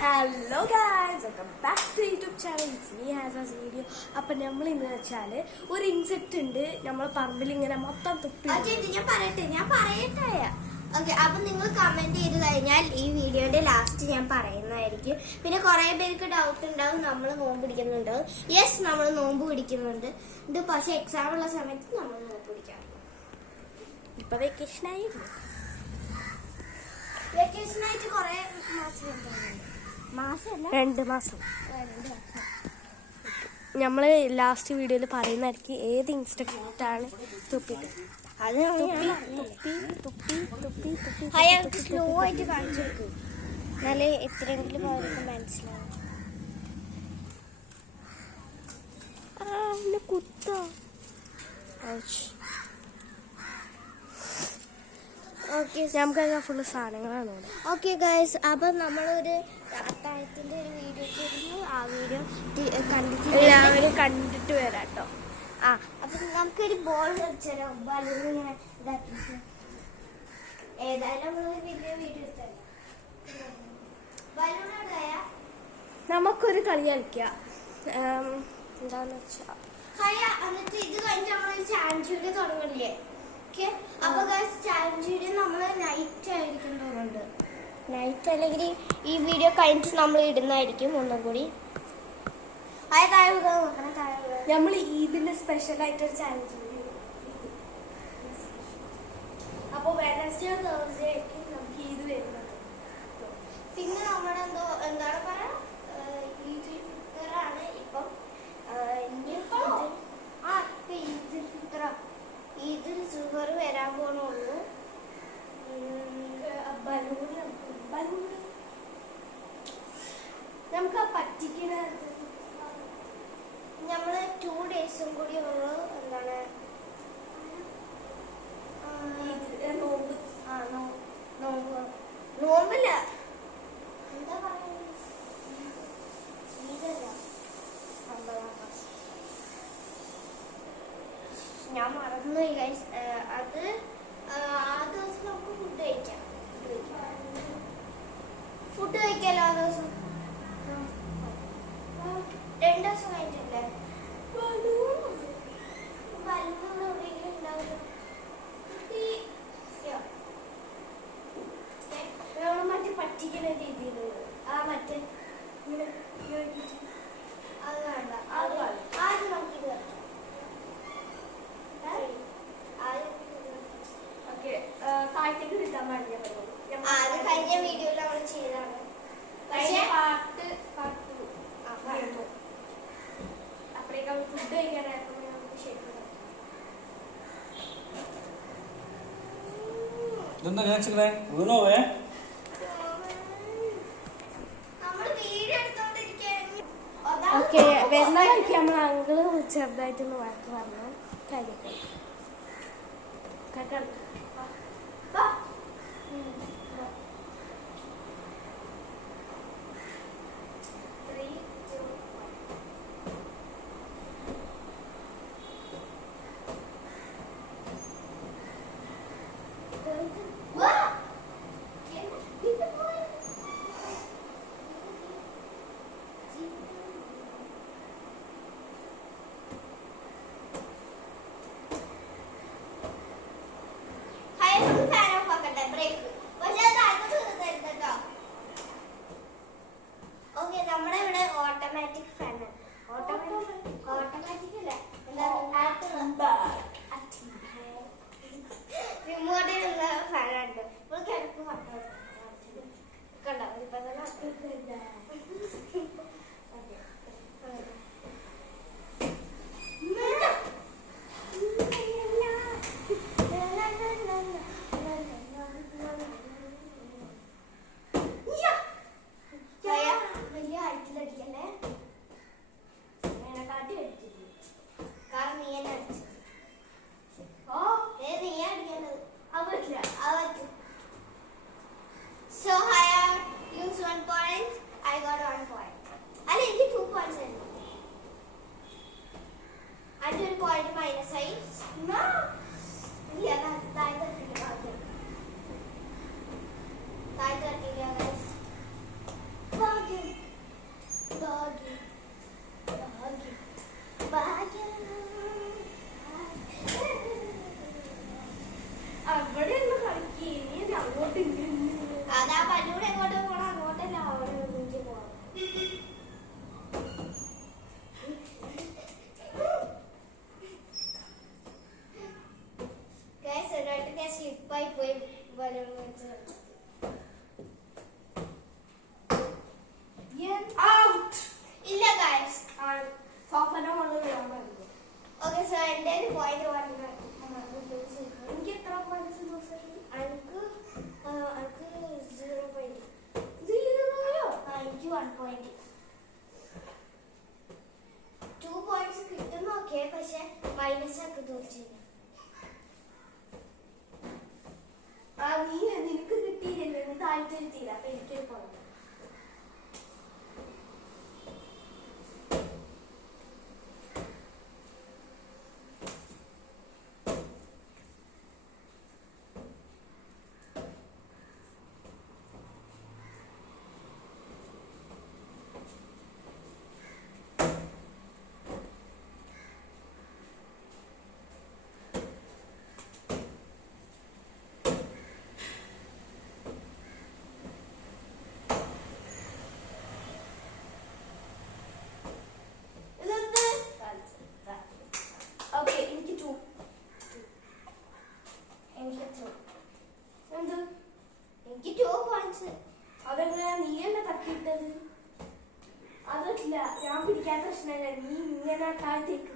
Hello guys, welcome back to YouTube channel. It's me Hazard's video. അപ്പോൾ നമ്മൾ ഇന്ന് വെച്ചാൽ ഒരു ഇൻസെക്റ്റ് ഉണ്ട് നമ്മുടെ പറമ്പിൽ ഇങ്ങനെ മൊത്തം തുപ്പി. ഞാൻ പറയട്ടെ. ഓക്കെ, അപ്പൊ നിങ്ങൾ കമന്റ് ചെയ്ത് കഴിഞ്ഞാൽ ഈ വീഡിയോയുടെ ലാസ്റ്റ് ഞാൻ പറയുന്നതായിരിക്കും. പിന്നെ കുറെ പേർക്ക് ഡൗട്ട് ഉണ്ടാവും, നമ്മൾ നോമ്പ് പിടിക്കുന്നുണ്ടാവും. യെസ്, നമ്മൾ നോമ്പ് പിടിക്കുന്നുണ്ട്. ഇത് പക്ഷെ എക്സാം ഉള്ള സമയത്ത് നമ്മൾ നോമ്പ് പിടിക്കാം. ഇപ്പൊ വെക്കേഷനായിട്ട് കുറെ മാസമല്ല 2 മാസം. നമ്മള് ലാസ്റ്റ് വീഡിയോയിൽ പറയുന്നതായിരിക്കും ഏത് ഇൻസെക്റ്റ് ആണ് തുപ്പിട്ട്. അത് സ്ലോ ആയിട്ട് കാണിച്ചു കൊടുക്കും, എന്നാലേ എത്രയെങ്കിലും അവർക്ക് മനസ്സിലാവും. കുത്തോ ഓക്കെ, നമുക്ക് ഫുള്ള് സാധനങ്ങളാണ്. ഓക്കെ ഗൈസ്, അപ്പം നമ്മളൊരു അത്താഴത്തിൻ്റെ ഒരു വീഡിയോ ചെയ്തിരുന്നു. ആ വീഡിയോ എല്ലാവരും കണ്ടിട്ട് വരാം കേട്ടോ. ആ, അപ്പം നമുക്കൊരു ബോൾ വെച്ചാലോ, ബലൂൺ ഇങ്ങനെ ഇതാക്കി. ഏതായാലും നമ്മളൊരു വലിയ വീഡിയോ എടുത്തല്ല. ബലൂൺ എവിടെയാ? നമുക്കൊരു കളി കളിക്കാം. എന്താന്ന് വെച്ചാ എന്നിട്ട് ഇത് കഴിഞ്ഞ് നമ്മളൊരു ചാലഞ്ച് വീഡിയോ തുടങ്ങില്ലേ? അപ്പൊ ചാലഞ്ച് വീഡിയോ നമ്മള് നൈറ്റ് ആയിരിക്കും തോന്നുന്നുണ്ട്. നൈറ്റ് അല്ലെങ്കിൽ ഈ വീഡിയോ കഴിഞ്ഞിട്ട് നമ്മൾ ഇടുന്നതായിരിക്കും ഒന്നും കൂടി. നമ്മൾ ഈദിന്റെ സ്പെഷ്യൽ ആയിട്ടൊരു ചാലഞ്ച് വീഡിയോ. അപ്പൊ വെനസ്ഡേ തേഴ്സ്ഡേ ആയിരിക്കും നമുക്ക് ഈദ് വരുന്നത്. പിന്നെ നമ്മളെന്തോ എന്താണ് പറയാ, ഈദുൽ ഫിത്തറാണ് ഇപ്പം. ഈദുൽ ഫിത്തറ, ഈദുൽ സുഹർ വരാൻ പോണുള്ളൂ. നമുക്ക് ആ പറ്റിക്കുന്ന നമ്മള് 2 ഡേയ്സും കൂടി ഉള്ളു. എന്താണ് നോമ്പല്ല, എന്താ പറയുക, ഈദല്ല, 9-ാം ക്ലാസ്. ഞാൻ മറന്നുപോയി ഗൈസ്. അത് ആ ദിവസം നമുക്ക് ഫുഡ് കഴിക്കാം. ഫുഡ് കഴിക്കാലോ ആ ദിവസം. 2 ദിവസം കഴിഞ്ഞിട്ടില്ലേ? എവിടെയെങ്കിലും ഉണ്ടാവില്ല. മറ്റേ പറ്റിക്കുന്ന രീതിയിലുള്ളത് മറ്റേ അത് വേണ്ട, ആദ്യം നമുക്കിത് താഴ്ത്തേക്ക് കിട്ടാൻ പാടില്ല. അത് കഴിഞ്ഞ വീഡിയോയിൽ നമ്മൾ ചെയ്തതാണ്. പക്ഷേ അപ്പോഴേക്കും ഫുഡ് കഴിക്കാനായപ്പോൾ നമുക്ക് ശരിക്കും ഇതെന്താ കാണിച്ചില്ലേ? വീണോവേ? ഓക്കെ, വരുന്നതായിരിക്കും നമ്മൾ അങ്കിള് ചെറുതായിട്ടൊന്ന് വഴക്ക് പറഞ്ഞു കാര്യമൊക്കെ. നമ്മുടെ ഇവിടെ ഓട്ടോമാറ്റിക് ഫാനാണ്. ഓട്ടോമാറ്റിക് അല്ല, റിമോട്ടിലുള്ള ഫാനുണ്ട്. ഇപ്പോൾ കിടക്ക് കണ്ടോ, ഇപ്പൊ തന്നെ വലിയ ഹൈറ്റിലടിക്കല്ലേ, കാരണം നീ എന്നെ അടിച്ചു. നീ അടിക്കേണ്ടത് പറ്റില്ല. So I use 1 point. I got 1 point. അല്ല, എനിക്ക് 2 points ആയിരുന്നു. അതിന്റെ ഒരു പോയിന്റ് മൈനസ് ആയി. താഴെ തട്ടില്ല. അപ്പൊ എനിക്ക് പോകാം. അതെങ്ങനെയാ നീയല്ലേ തട്ടിയിട്ടത്? അതല്ല, ഞാൻ പിടിക്കാത്ത പ്രശ്നമല്ല, നീ ഇങ്ങനെ താഴത്തേക്ക്.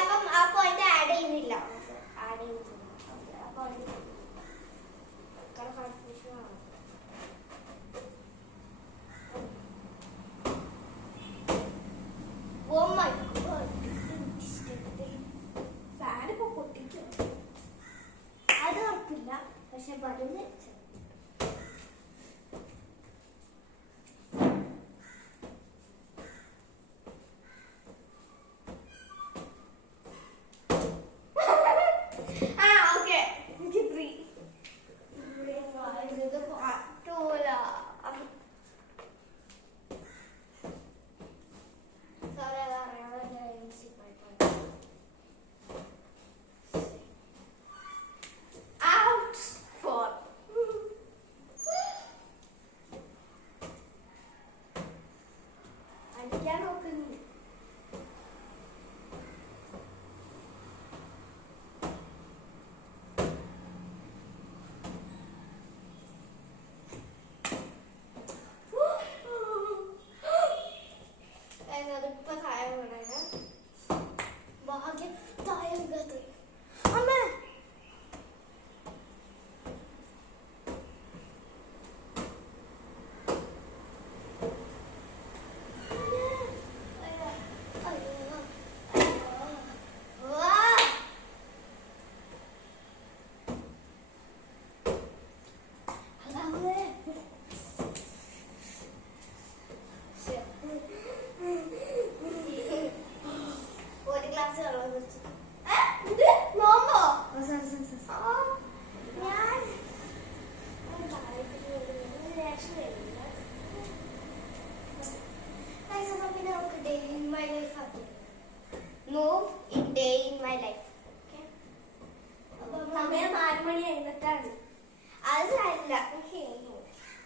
അപ്പം ആ പോയിന്റ് ആഡ് ചെയ്യുന്നില്ല. ഫാൻ ഇപ്പൊ പൊട്ടിക്കും. അത് ഉറപ്പില്ല, പക്ഷെ പറഞ്ഞു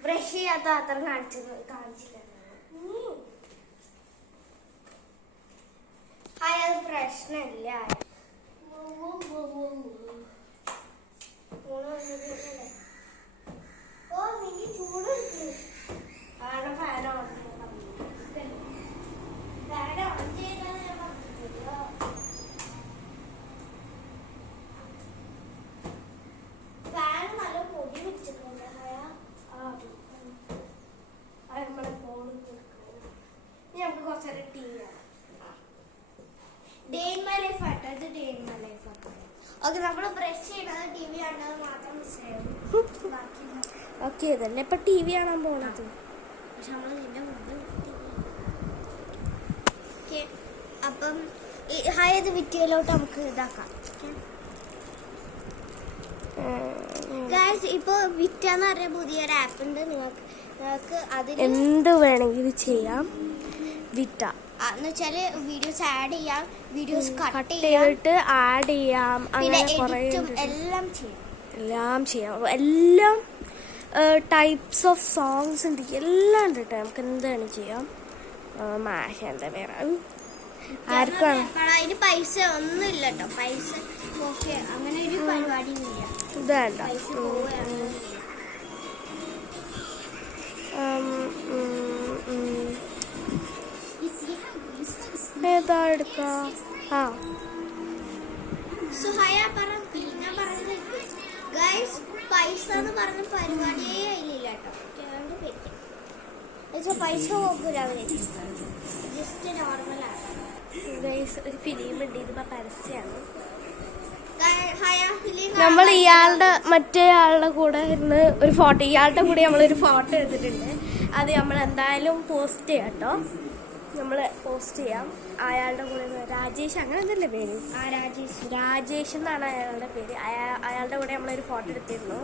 ബ്രഷ് ചെയ്യാത്ത അത്ര കാണിച്ചില്ല. അയാൾ പ്രശ്നമില്ല. ഓ നീ ചൂട് ഫാൻ ഫാൻ ഓൺ ചെയ്താൽ ഞാൻ പറഞ്ഞിട്ടില്ല. ഫാൻ നല്ല പൊടി വെച്ചിട്ടുണ്ട്. നമ്മളെ ഫോണിൽ നമുക്ക് കുറച്ചേരം ടി വി ആണ്. ഡേ ഇൻ മൈ ലൈഫ് ആട്ടോ, ഇത് ഡേ ഇൻ മൈ ലൈഫ് ആട്ടോ. ഓക്കെ, നമ്മൾ ബ്രഷ് ചെയ്യണത് ടി വി കാണുന്നത് മാത്രം മിസ്സായിരുന്നു. ഓക്കെ, ഇതല്ലേ ഇപ്പൊ ടി വി കാണാൻ പോണത്. പക്ഷെ നമ്മൾ നിന്റെ മുമ്പിൽ ഓക്കെ. അപ്പം ഹായത് വിറ്റിയിലോട്ട് നമുക്ക് ഇതാക്കാം. ഗൈസ്, ഇപ്പൊ വിറ്റാന്ന് പറഞ്ഞ പുതിയൊരു ആപ്പ് ഉണ്ട്. നിങ്ങൾക്ക് അതിൽ എന്ത് വേണമെങ്കിലും ചെയ്യാം. വിറ്റ എന്ന് വെച്ചാല് വീഡിയോസ് ആഡ് ചെയ്യാം, വീഡിയോസ് കട്ട് ചെയ്തിട്ട് ആഡ് ചെയ്യാം, പിന്നെ അങ്ങനെ കുറേ എല്ലാം ചെയ്യാം. എല്ലാം ടൈപ്സ് ഓഫ് സോങ്സ് ഉണ്ട്, എല്ലാം ഉണ്ട് കേട്ടോ. നമുക്ക് എന്താണ് ചെയ്യാം. മാഷ എന്താ വേറെ ആർക്കാണ് അതിന് പൈസ ഒന്നും ഇല്ല കേട്ടോ. പൈസ ഓക്കെ, അങ്ങനെ ഒരു പരിപാടി ഇല്ല. ഇതല്ല ഏതാ എടുക്ക. പൈസ എന്ന് പറഞ്ഞ പരിപാടിയേ അതിലില്ല കേട്ടോ. പൈസ നോക്കൂല അവര്, ജസ്റ്റ് നോർമലാണ്. ഒരു ഫിലിം ഉണ്ട്, ഇതിപ്പോ പരസ്യമാണ്. നമ്മൾ ഇയാളുടെ മറ്റേ ആളുടെ കൂടെ ഇരുന്ന് ഒരു ഫോട്ടോ, ഇയാളുടെ കൂടെ നമ്മളൊരു ഫോട്ടോ എടുത്തിട്ടുണ്ട്. അത് നമ്മൾ എന്തായാലും പോസ്റ്റ് ചെയ്യാം കേട്ടോ. നമ്മൾ പോസ്റ്റ് ചെയ്യാം. അയാളുടെ കൂടെ രാജേഷ്, അങ്ങനെ എന്തല്ലേ പേര്? രാജേഷ് എന്നാണ് അയാളുടെ പേര്. അയാളുടെ കൂടെ നമ്മളൊരു ഫോട്ടോ എടുത്തിരുന്നു.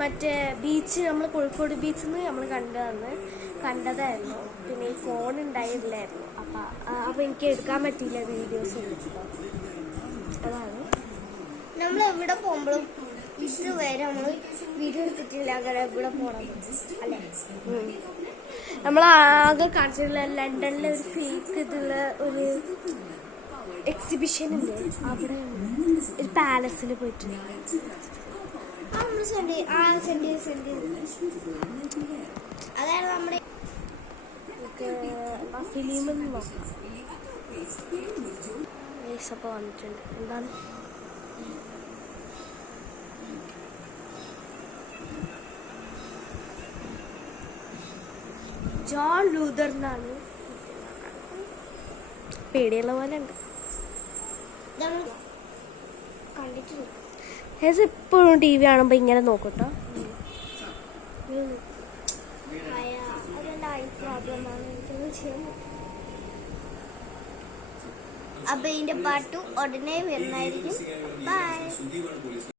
മറ്റേ ബീച്ച്, നമ്മൾ കോഴിക്കോട് ബീച്ചിൽ നിന്ന് നമ്മൾ കണ്ടതായിരുന്നു. പിന്നെ ഈ ഫോൺ ഉണ്ടായിരുന്നില്ലായിരുന്നു. അപ്പം എനിക്ക് എടുക്കാൻ പറ്റിയില്ല വീഡിയോസ് ഒന്നും. അതാണ് നമ്മൾ എവിടെ പോകുമ്പോഴും ഇതുവരെ നമ്മൾ വീഡിയോ എടുത്തിട്ടില്ല. അങ്ങനെ എവിടെ പോകണം അല്ലേ? നമ്മൾ ആകെ കാണിച്ചിട്ടുള്ള ലണ്ടനിലെ ഒരു ഫേക്ക് ഇതിലുള്ള ഒരു എക്സിബിഷൻ ഉണ്ട്. അവിടെ ഒരു പാലസിൽ പോയിട്ട് അതായത് നമ്മുടെ ഫിലിമെന്ന് നോക്കാം. അപ്പോൾ വന്നിട്ടുണ്ട്. എന്താണ് ജോൺ ലൂതർ എന്നാണ്. പേടിയുള്ള പോലെ ഉണ്ട്. കണ്ടിട്ടുണ്ട്. എപ്പോഴും ടി വി കാണുമ്പോൾ ഇങ്ങനെ നോക്കൂട്ടോ. അതെന്റെ ഐ പ്രോബ്ലം ആണ്. എനിക്കൊന്നും ചെയ്യാൻ പറ്റും. അപ്പൊ ഇതിന്റെ പാട്ടും ഉടനെ വരുന്നതായിരിക്കും. ബൈ.